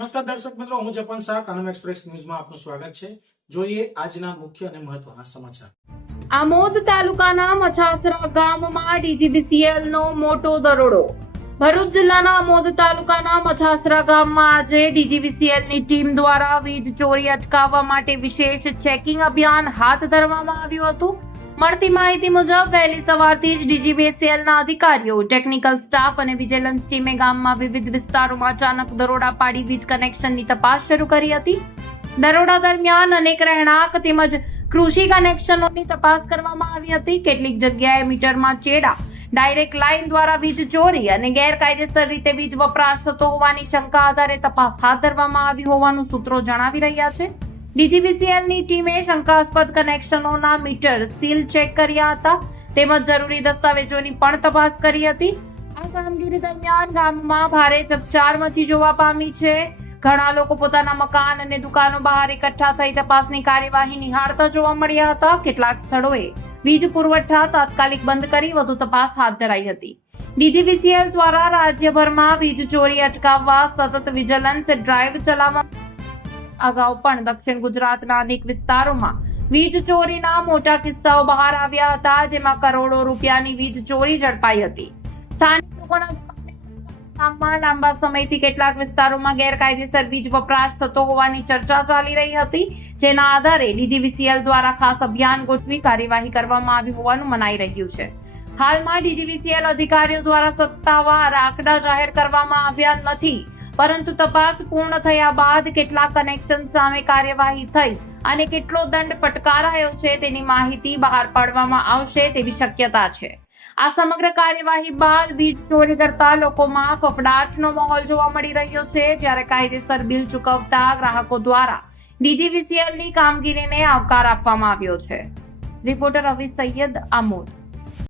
નમસ્કાર દર્શક મિત્રો, હું જપન શાહ, કાનમ એક્સપ્રેસ ન્યૂઝમાં આપનું સ્વાગત છે. જોઈએ આજના મુખ્ય અને મહત્વના સમાચાર. આમોદ તાલુકાના મછાસરા ગામમાં DGBCL નો મોટો દરોડો. ભરૂચ જિલ્લાના આમોદ તાલુકાના મછાસરા ગામમાં આજે DGBCL ની ટીમ દ્વારા વીજ ચોરી અટકાવવા માટે વિશેષ ચેકિંગ અભિયાન હાથ ધરવામાં આવ્યું હતું. મળતી માહિતી મુજબ વહેલી સવારથી જ DGBCL ના અધિકારીઓ, ટેકનિકલ સ્ટાફ અને વિજિલન્સ ટીમે ગામમાં વિવિધ વિસ્તારોમાં અચાનક દરોડા પાડી વીજ કનેક્શનની તપાસ શરૂ કરી હતી. દરોડા દરમિયાન અનેક રહેણાંક તેમજ કૃષિ કનેક્શનોની તપાસ કરવામાં આવી હતી. કેટલીક જગ્યાએ મીટરમાં ચેડા, ડાયરેક્ટ લાઇન દ્વારા વીજ ચોરી અને ગેરકાયદેસર રીતે વીજ વપરાશ થતો હોવાની શંકા આધારે તપાસ હાથ ધરવામાં આવી હોવાનું સૂત્રો જણાવી રહ્યા છે. DGBCL ની ટીમે શંકાસ્પદ કનેક્શનોના મીટર સીલ ચેક કર્યા હતા તેમજ જરૂરી દસ્તાવેજોની પણ તપાસ કરી હતી. આ કામગીરી દરમિયાન ગામમાં ભારે ચકચાર મચી જોવા પામી છે. ઘણા લોકો પોતાના મકાન અને દુકાનો બહાર એકઠા થઈ તપાસની કાર્યવાહી નિહાળતા જોવા મળ્યા હતા. કેટલાક સ્થળોએ વીજ પુરવઠા તાત્કાલિક બંધ કરી વધુ તપાસ હાથ ધરાઈ હતી. DGBCL દ્વારા રાજ્યભરમાં વીજ ચોરી અટકાવવા સતત વિજિલન્સ ડ્રાઈવ ચલાવવામાં અગાઉ પણ દક્ષિણ ગુજરાતના અનેક વિસ્તારોમાં વીજ ચોરીના મોટા કિસ્સાઓ બહાર આવ્યા હતા, જેમાં કરોડો રૂપિયાની વીજ ચોરી ઝડપાઈ હતી. સ્થાનિક લોકોના ગામમાં લાંબા સમયથી કેટલાક વિસ્તારોમાં ગેરકાયદેસર વીજ વપરાશ થતો હોવાની ચર્ચા ચાલી રહી હતી, જેના આધારે DGBCL દ્વારા ખાસ અભિયાન ગોઠવી કાર્યવાહી કરવામાં આવી હોવાનું મનાઈ રહ્યું છે. હાલમાં DGBCL અધિકારીઓ દ્વારા સત્તાવાર આંકડા જાહેર કરવામાં આવ્યા નથી, પરંતુ તપાસ પૂર્ણ થયા બાદ કેટલા કનેક્શન સામે કાર્યવાહી થઈ અને કેટલો દંડ ફટકારાયો છે તેની માહિતી બહાર પાડવામાં આવશે તેવી શક્યતા છે. આ સમગ્ર કાર્યવાહી બાદ વીજ ચોરી કરતા લોકોમાં ફફડાટનો માહોલ જોવા મળી રહ્યો છે, જ્યારે કાયદેસર બિલ ચૂકવતા ગ્રાહકો દ્વારા DGBCL ની કામગીરીને આવકાર આપવામાં આવ્યો છે. રિપોર્ટર રવિ સૈયદ, આમોદ.